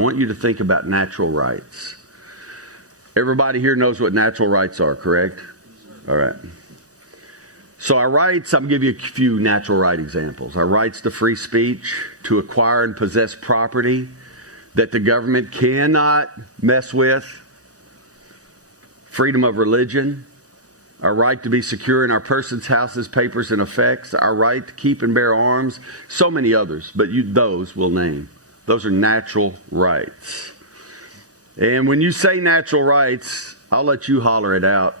want you to think about natural rights. Everybody here knows what natural rights are, correct? All right. So our rights, I'm going to give you a few natural right examples. Our rights to free speech, to acquire and possess property that the government cannot mess with, freedom of religion, our right to be secure in our persons, houses, papers, and effects, our right to keep and bear arms, so many others, but those we'll name. Those are natural rights. And when you say natural rights, I'll let you holler it out.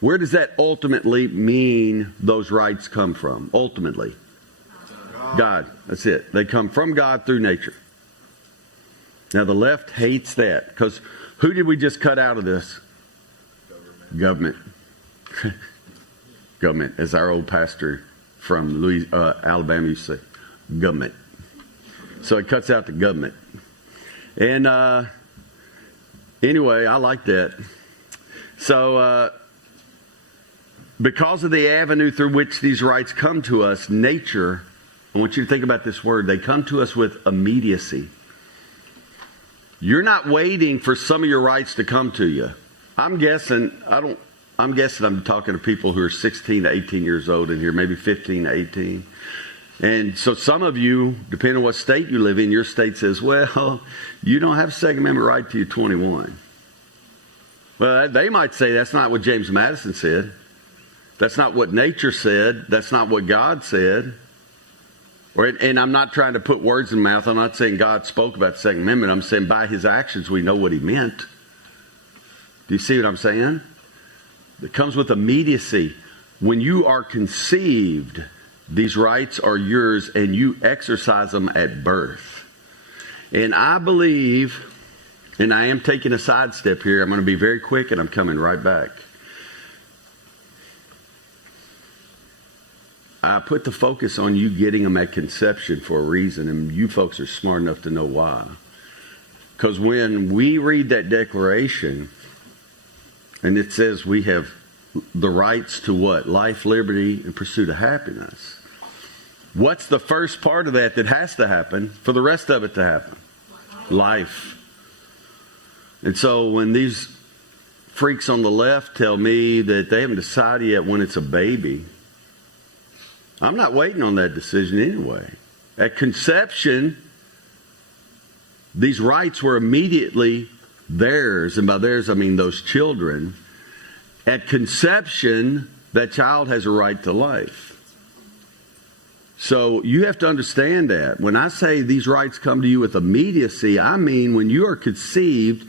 Where does that ultimately mean those rights come from? Ultimately. God. That's it. They come from God through nature. Now the left hates that because who did we just cut out of this? Government. Government, as our old pastor from Alabama used to say. Government. So it cuts out the government. And anyway, I like that. So because of the avenue through which these rights come to us, nature, I want you to think about this word, they come to us with immediacy. You're not waiting for some of your rights to come to you. I'm guessing I'm talking to people who are 16 to 18 years old in here, maybe 15 to 18. And so some of you, depending on what state you live in, your state says, well, you don't have a Second Amendment right till you're 21. Well, they might say that's not what James Madison said. That's not what nature said. That's not what God said. And I'm not trying to put words in mouth. I'm not saying God spoke about the Second Amendment. I'm saying by his actions we know what he meant. Do you see what I'm saying? It comes with immediacy. When you are conceived, these rights are yours and you exercise them at birth. And I believe, and I am taking a sidestep here. I'm going to be very quick and I'm coming right back. I put the focus on you getting them at conception for a reason, and you folks are smart enough to know why. Because when we read that declaration, and it says we have the rights to what? Life, liberty, and pursuit of happiness. What's the first part of that has to happen for the rest of it to happen? Life. And so when these freaks on the left tell me that they haven't decided yet when it's a baby, I'm not waiting on that decision anyway. At conception, these rights were immediately theirs, and by theirs I mean those children. At conception, that child has a right to life. So you have to understand that. When I say these rights come to you with immediacy, I mean when you are conceived,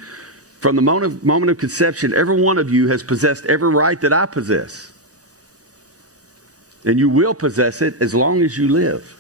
from the moment of conception, every one of you has possessed every right that I possess. And you will possess it as long as you live.